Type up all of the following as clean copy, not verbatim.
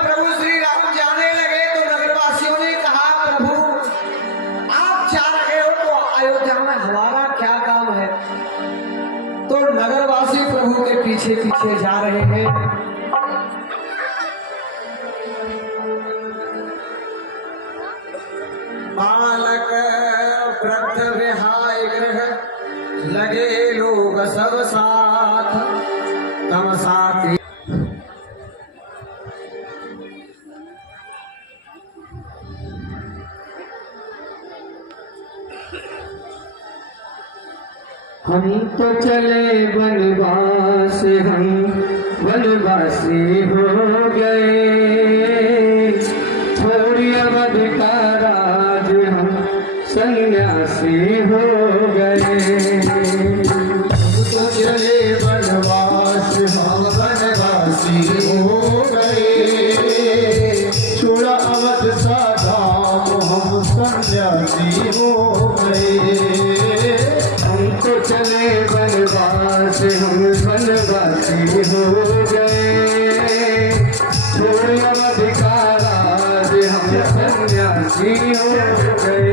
प्रभु श्री राम जाने लगे तो नगरवासियों ने कहा, प्रभु आप जा रहे हो तो अयोध्या में हमारा क्या काम है। तो नगरवासी प्रभु के पीछे पीछे जा रहे हैं। बालक वृद्ध विहाय गृह लगे लोग सब साथ, तम साथी हम तो चले वनवास, हम वनवासी हो गए। छोड़ी अवध का राज, हम सन्यासी हो गए। तो चले वनवास, हम वनवासी हो गए। छोड़ा अवध सा धाम, हम सन्यासी हो गए। तो चले वनवास, हम वनवासी हो गए। छोड़ अवध का राज, हम सन्यासी हो गए।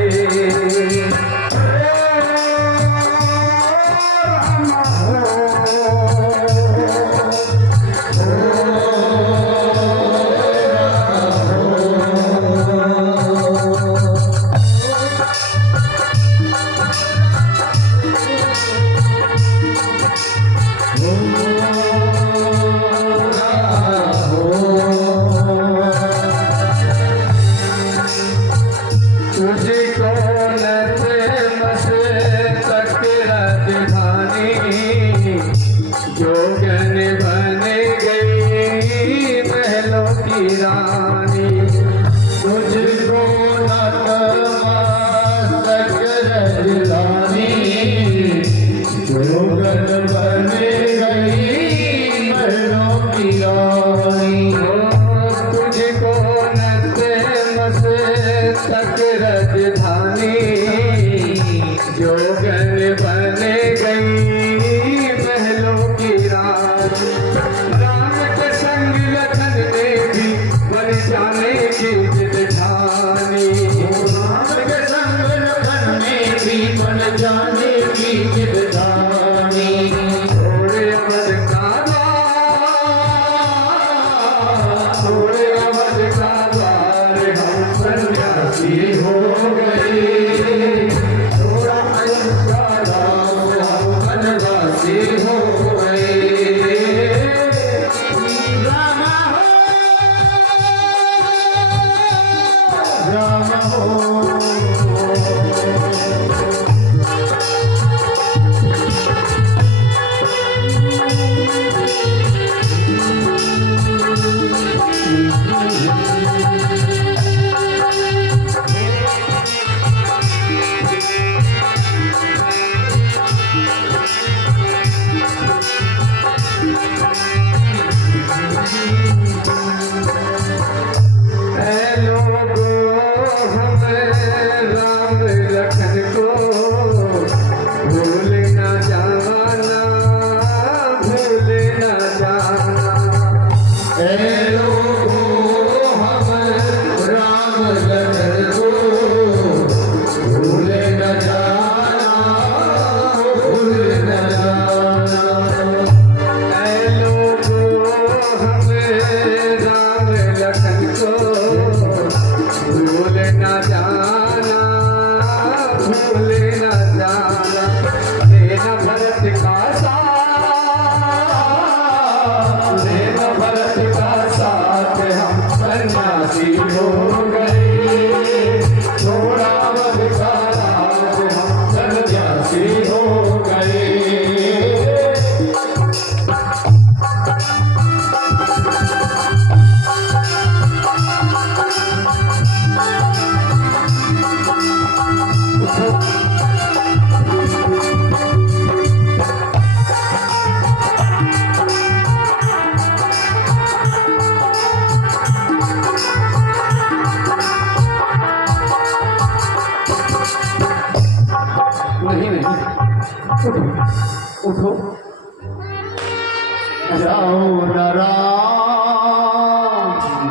जाओ न राम,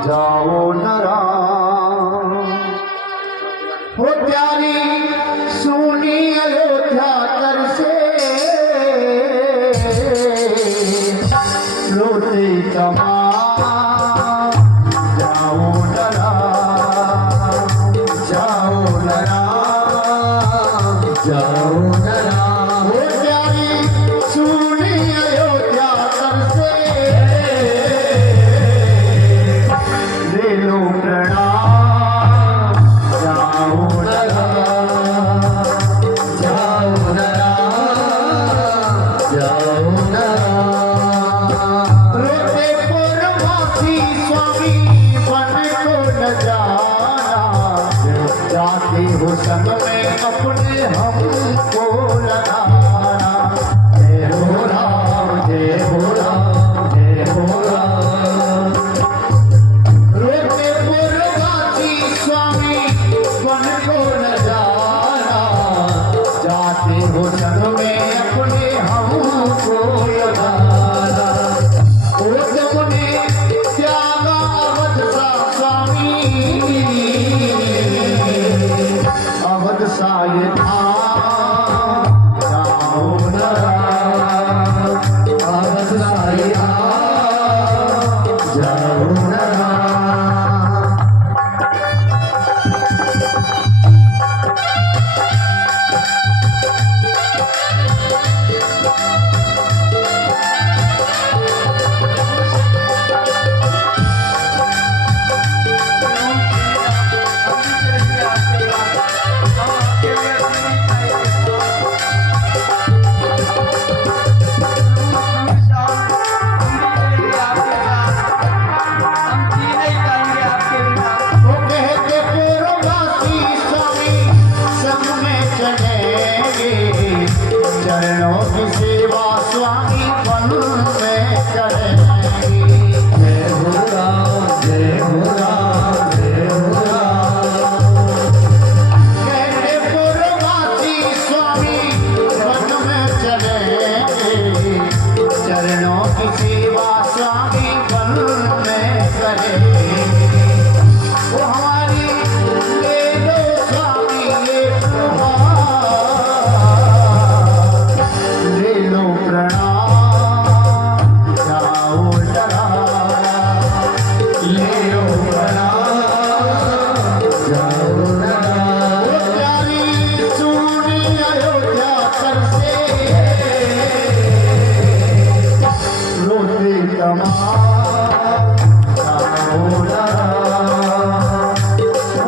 जाओ न राम। हो प्यारी सुनी अयोध्या कर से रोते तमाम, जाओ न राम, जाओ न राम, जाओ न राम। हो प्यारी सुनी अयोध्या कर से ले लो प्रणाम, जाओ न राम, जाओ न राम, जाओ न राम। रोते पुरवासी स्वामी बन को न जाना, जाते हो संग में अपने हमको लगाना। जय हो राम, जय हो राम, जय हो राम। रोते पुरवासी स्वामी बन को न जाना, जाते हो संग में अपने हमको लगाना। ओ तुमने त्यागा अवध सा स्वामी, अवध सा ये धाम, जाओ न राम, अवध सा ये धाम, जाओ न राम। वो कहते पुरवासी स्वामी संग में चलेंगे, चरणों की सेवा स्वामी वन में करेंगे। जय हो राम, जय हो राम, जय हो राम। कहते पुरवासी स्वामी वन में चलेंगे, चरणों की सेवा स्वामी वन में करेंगे। वो हमारी ले लो स्वामी ये प्रणाम, ले लो प्रणाम, जाओ न राम, ले लो प्रणाम, जाओ न राम। वो प्यारी सुनी अयोध्या कर से रोते तमाम, जाओ न राम,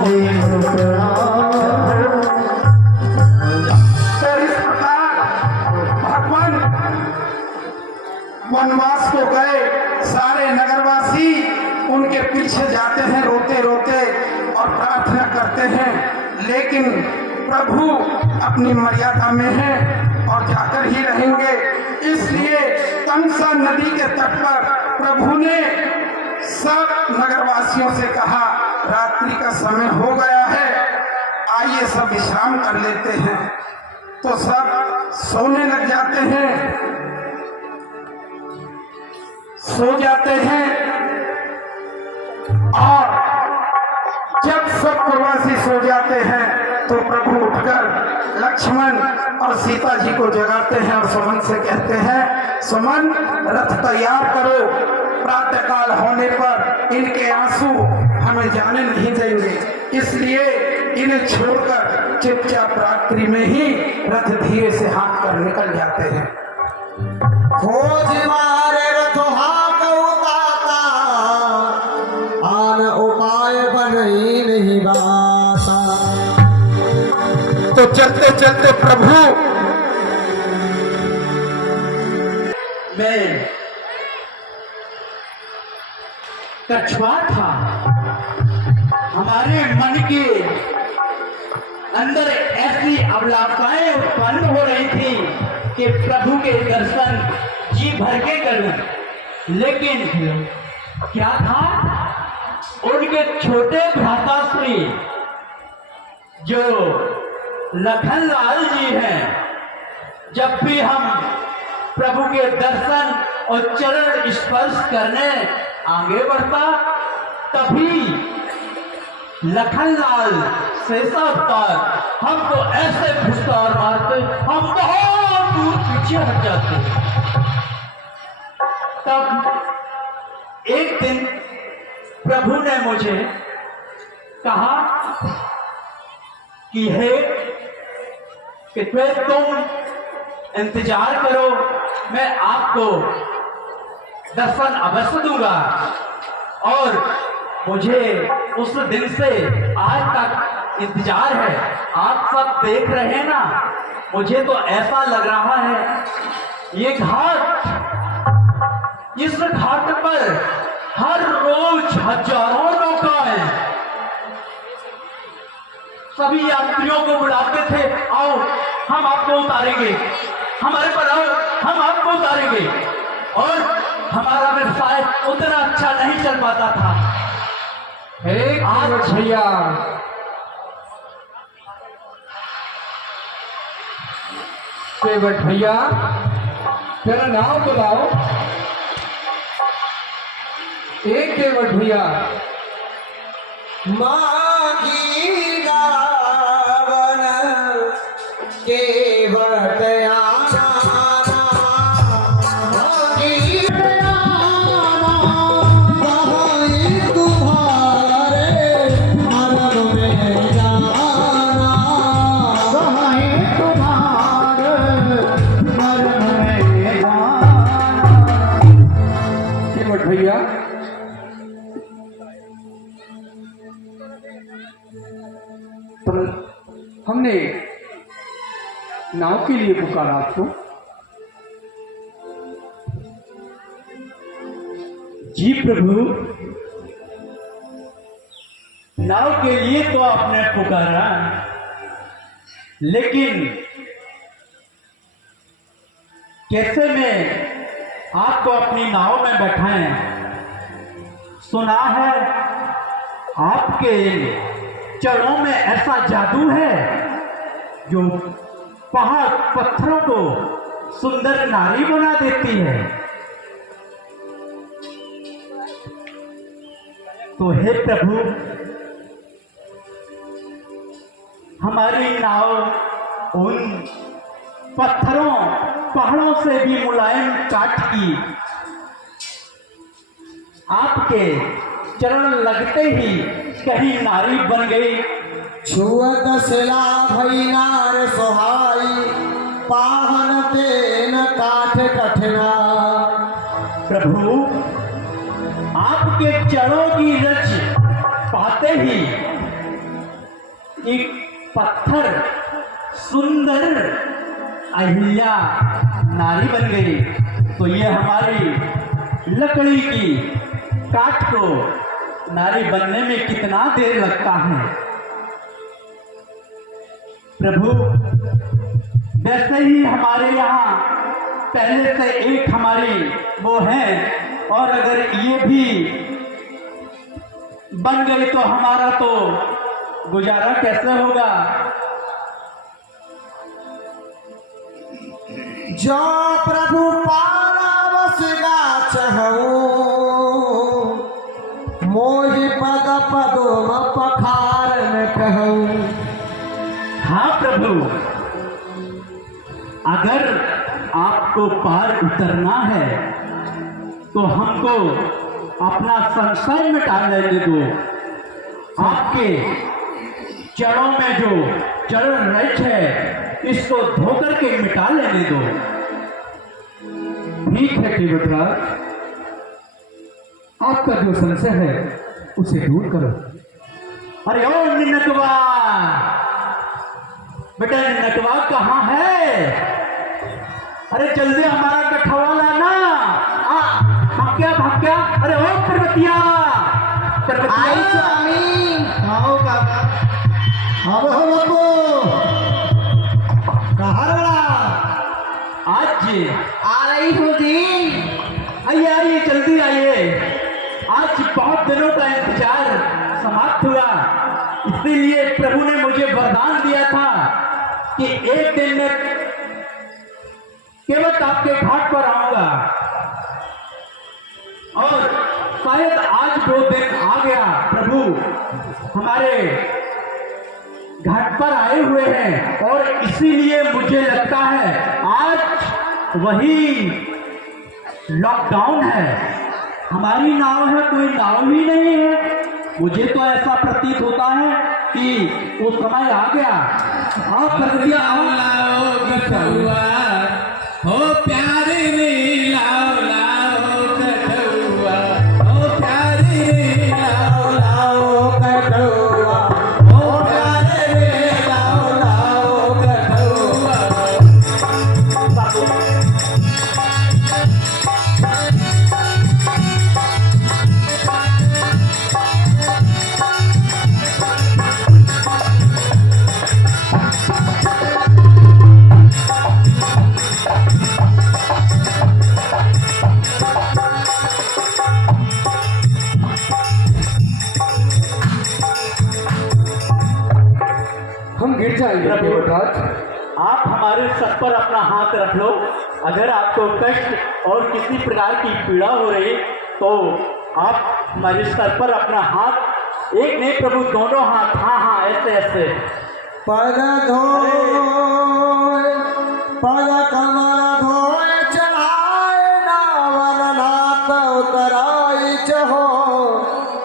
ले लो प्रणाम। तो इस प्रकार भगवान वनवास को गए, सारे नगरवासी उनके पीछे जाते हैं रोते रोते और प्रार्थना करते हैं, लेकिन प्रभु अपनी मर्यादा में हैं और जाकर ही रहेंगे। इसलिए तमसा नदी के तट पर प्रभु ने सब नगरवासियों से कहा, रात्रि का समय हो गया है, आइए सब विश्राम कर लेते हैं। तो सब सोने लग जाते हैं, सो जाते हैं। और जब सब प्रवासी सो जाते हैं तो प्रभु उठकर लक्ष्मण और सीता जी को जगाते हैं और सुमन से कहते हैं, सुमन रथ तैयार करो, प्रातःकाल होने पर इनके आंसू हमें जाने नहीं देंगे, इसलिए इन्हें छोड़कर चुपचाप रात्रि में ही रथ धीरे से हाँक कर निकल जाते हैं। खोज मारे रथो हाक उताता, आन उपाय बनई नहीं बाता। तो चलते चलते प्रभु मैं कछुआ था, हमारे मन के अंदर ऐसी अभिलाषाएं उत्पन्न हो रही थी कि प्रभु के दर्शन जी भर के करूं, लेकिन क्या था, उनके छोटे भ्राताश्री जो लखनलाल जी हैं, जब भी हम प्रभु के दर्शन और चरण स्पर्श करने आगे बढ़ता, तभी लखनलाल शेषा अवतार हमको ऐसे फुसकार मारते, हम बहुत दूर पीछे हट जाते। तब एक दिन प्रभु ने मुझे कहा कि हे कितने तुम इंतजार करो, मैं आपको दर्शन अवश्य दूंगा। और मुझे उस दिन से आज तक इंतजार है। आप सब देख रहे हैं ना, मुझे तो ऐसा लग रहा है ये घाट, इस घाट पर हर रोज हजारों नौकाएं सभी यात्रियों को बुलाते थे, आओ हम आपको उतारेंगे, हमारे पर आओ हम आपको उतारेंगे। और हमारा व्यवसाय उतना अच्छा नहीं चल पाता था। आज भैया केवट भैया तेरा नाम बताओ। एक केवट भैया मागी गावन केवट आना, मागी आना, कहीं तुम्हारे मर्म में जाना, कहीं तुम्हारे मर्म में जाना। केवट भैया पर हमने नाव के लिए पुकारा आपको। जी प्रभु, नाव के लिए तो आपने पुकारा, लेकिन कैसे मैं आपको अपनी नाव में बैठाएं? सुना है आपके चरणों में ऐसा जादू है जो पहाड़ पत्थरों को सुंदर नारी बना देती है। तो हे प्रभु, हमारी नाव उन पत्थरों पहाड़ों से भी मुलायम काट की आपके चरण लगते ही कहीं नारी बन गई। छुअत सिला भई नार सोहाई, पाहन तेन काठ कठिना। प्रभु, आपके चरणों की रच पाते ही एक पत्थर सुंदर अहिल्या नारी बन गई। तो ये हमारी लकड़ी की काठ को नारी बनने में कितना देर लगता है प्रभु। वैसे ही हमारे यहाँ पहले से एक हमारी वो है, और अगर ये भी बन गई तो हमारा तो गुजारा कैसे होगा। जो प्रभु पारावस गाछ हऊँ, मोहि पद पदोम पखार न कहूँ। हाँ प्रभु, अगर आपको पार उतरना है तो हमको अपना संशय मिटा लेने दो। आपके चरणों में जो चरण रच है इसको धोकर के मिटा लेने दो। ठीक है केवटराज, आपका जो संशय है उसे दूर करो। अरे ओ निनकवा, बेटा निनकवा कहाँ है? अरे जल्दी हमारा कठवा लाना। भाग्या, अरे ओ पर्वतिया, आई स्वामी, आओ काका, अब हमको कहाँ रहा? आज आ रही हूँ जी। आइए जल्दी आइए। आज बहुत दिनों का इंतजार समाप्त हुआ, इसीलिए प्रभु ने मुझे वरदान दिया था कि एक दिन में केवल आपके घाट पर आऊंगा। और शायद आज वो दिन आ गया। प्रभु हमारे घाट पर आए हुए हैं और इसीलिए मुझे लगता है आज वही लॉकडाउन है। हमारी नाव है, कोई नाव ही नहीं है। मुझे तो ऐसा प्रतीत होता है कि वो समय आ गया। आप प्रक्रिया हो प्यारे ने लाओ लाओ कटुआ, हो प्यारे ने लाओ लाओ कटुआ, हो प्यारे ने लाओ लाओ कटुआ। हम गिर जाएंगे देवराज। आप हमारे सर पर अपना हाथ रख लो। अगर आपको कष्ट और किसी प्रकार की पीड़ा हो रही तो आप हमारे सर पर अपना हाथ, एक नहीं प्रभु दोनों हाथ, हाँ हाँ ऐसे ऐसे पग धोए पग कमर धोए चढ़ाए नावन नाथ उतराई चहो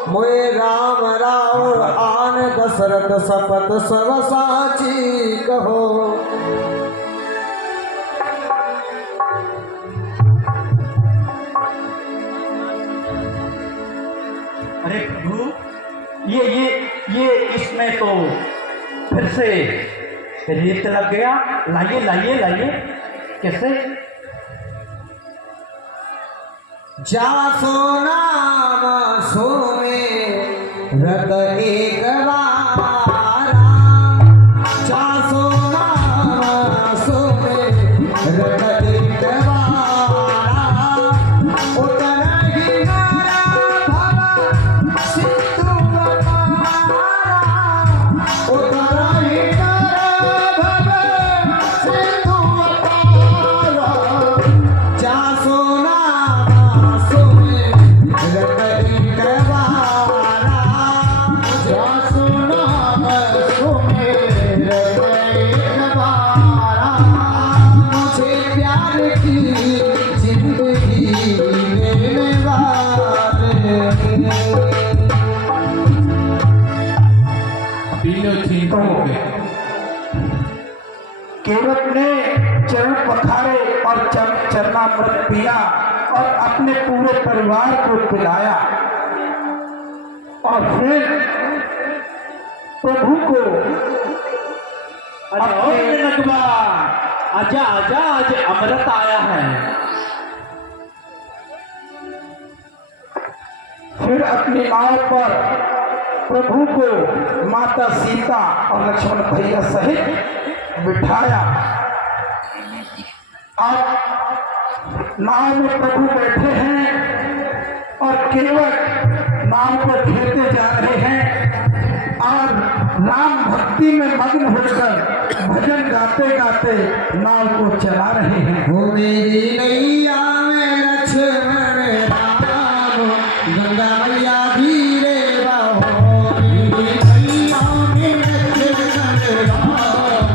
मोए राम राव आन दशरथ सपत सब साची कहो। अरे प्रभु ये इसमें तो फिर से रेत लग गया। लाइए लाइए लाइए। कैसे? जा सोना सो में रत एक बारा, जा सोना सो में रत एक बारा, उतरही नारा भव सिंधु पारा, उतरही नारा भव सिंधु पारा, जा सोना सो में रत एक बारा, जा सोना सो में रत एक बारा, मुझे प्यार की जिंदगी देने वाले। केवट ने चरण पखारे और चरणामृत पिया और अपने पूरे परिवार को पिलाया और फिर प्रभु को अरे और नगवा, आजा आजा, आज अमृत आया है। फिर अपनी नाव पर प्रभु को माता सीता और लक्ष्मण भैया सहित बिठाया। अब नाव में प्रभु बैठे हैं और केवल नाव पर खेलते जा रहे हैं और राम भक्ति में मग्न होकर भजन गाते गाते नाव को चला रहे हैं। हो मेरी नैया में लक्ष्मण राम, गंगा मैया धीरे बहो, मेरी नैया में लक्ष्मण राम,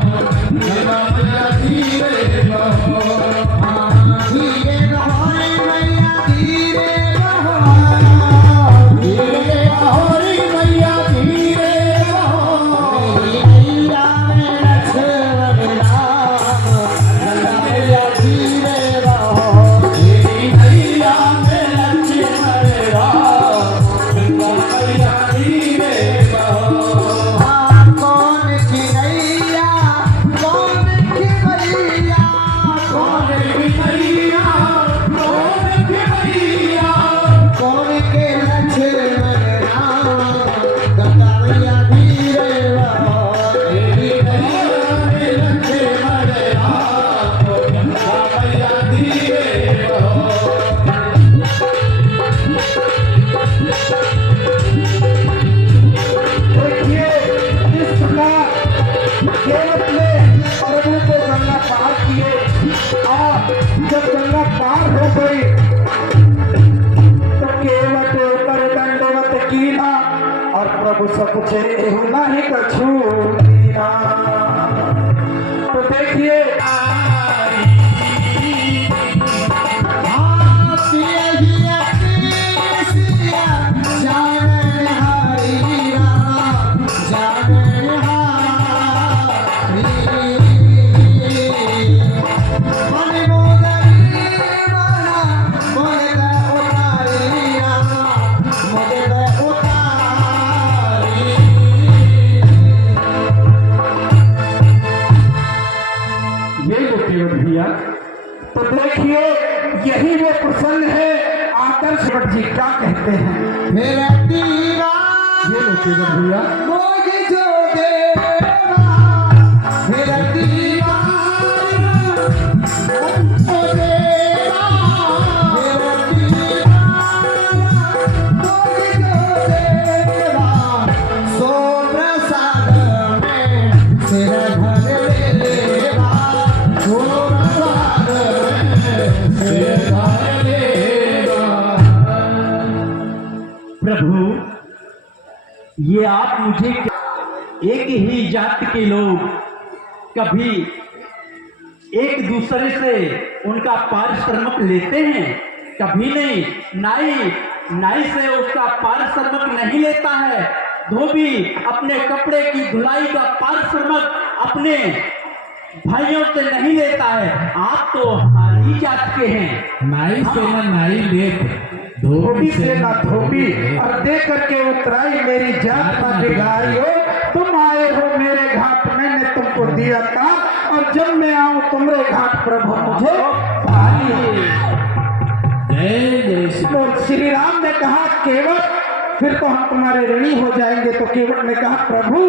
गंगा मैया धीरे बहो, हाँ धीरे बहो रे मैया धीरे बहो, धीरे बहो रे मैया धीरे बहो, मेरी नैया में लक्ष्मण राम, गंगा मैया धीरे बहो। मुझे नहीं कछु दीना। तो देखिए तो देखिए यही वो प्रसन्न है। आदर्श भट्ट जी क्या कहते हैं? मेरा दीवा ये लो केवट भैया। मोगी जो देवा मेरा दीवा ओ देवा मेरा दीवा मोगी जो देवा सो प्रसाद में तेरा घर ले लेवा सो प्रसाद में तेरा घर लेवा। प्रभु ये आप मुझे एक ही जाति के लोग कभी एक दूसरे से उनका पारिश्रमिक लेते हैं? कभी नहीं। नाई से उसका पारिश्रमिक नहीं लेता है। धोबी अपने कपड़े की धुलाई का पारिश्रमिक अपने भाइयों से नहीं लेता है। आप तो हमारी जात के हैं। नाई से ना नाई लेत, धोबी से ना धोबी, और दे करके उतराई मेरी जात का बिगाड़ियो। तुम आए हो मेरे घाट, मैंने तुमको दिया था, और जब मैं आऊं तुम्हारे घाट प्रभु मुझे पानी। जय जय श्री तो श्री राम ने कहा केवट फिर तो हम तुम्हारे ऋणी हो जाएंगे। तो केवट ने कहा प्रभु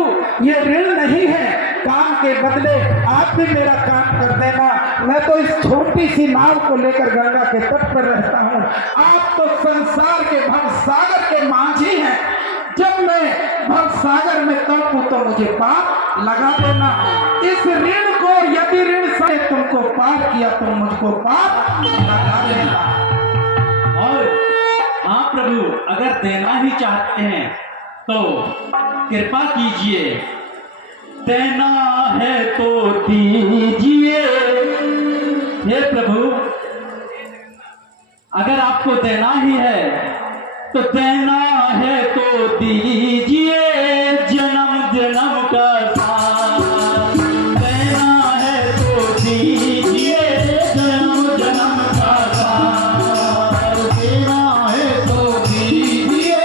ये ऋण नहीं है, काम के बदले आप भी मेरा काम कर देना। मैं तो इस छोटी सी नाव को लेकर गंगा के तट पर रहता हूँ। आप तो संसार के भवसागर के माझी हैं। जब मैं भवसागर में तड़पूं तो मुझे पार लगा देना। इस ऋण को यदि ऋण से तुमको पार किया तो मुझको पार लगा देना। और हाँ प्रभु, अगर देना ही चाहते हैं तो कृपा कीजिए, देना है तो दीजिए। हे प्रभु, अगर आपको देना ही है तो देना है तो दीजिए। जन्म जन्म का साथ देना है तो दीजिए। जन्म जन्म का साथ देना है तो दीजिए।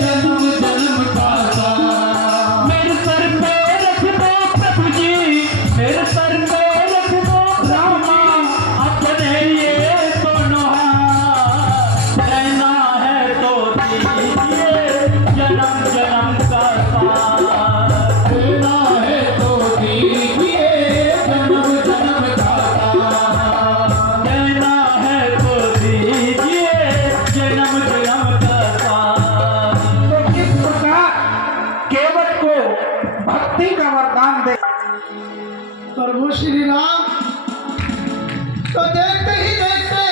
जन्म जन्म का साथ मेरे सर पे रख दो प्रभु जी, मेरे सर पे रख दो रामा अपने ये दोनों हाथ। देना है तो दीजिए। जन्म जन्म का साथ देना है तो दीजिए। जन्म जन्म का साथ देना है तो दीजिए। जन्म जन्म का साथ। तो किस प्रकार केवट को भक्ति का वरदान दे। प्रभु श्री राम तो देखते ही देखते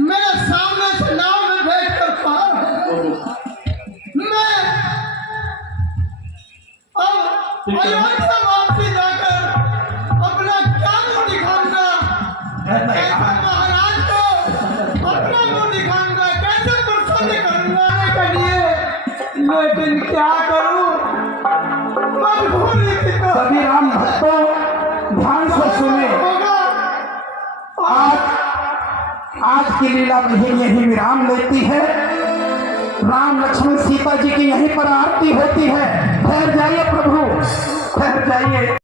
मेरे सामने से नाव में बैठकर पार है। मैं अब अयोध्या वापसी जाकर अपना क्या मुंह दिखाऊंगा? कैसे महाराज को अपना मुंह दिखाऊंगा? कैसे प्रसन्न करूंगा के लिए? लेकिन क्या करूं? मजबूरी की तो सभी राम भक्तों ध्यान से सुने। होगा। आज की लीला यही विराम लेती है। राम लक्ष्मण सीता जी की यहीं पर आरती होती है। ठहर जाइए प्रभु, ठहर जाइए।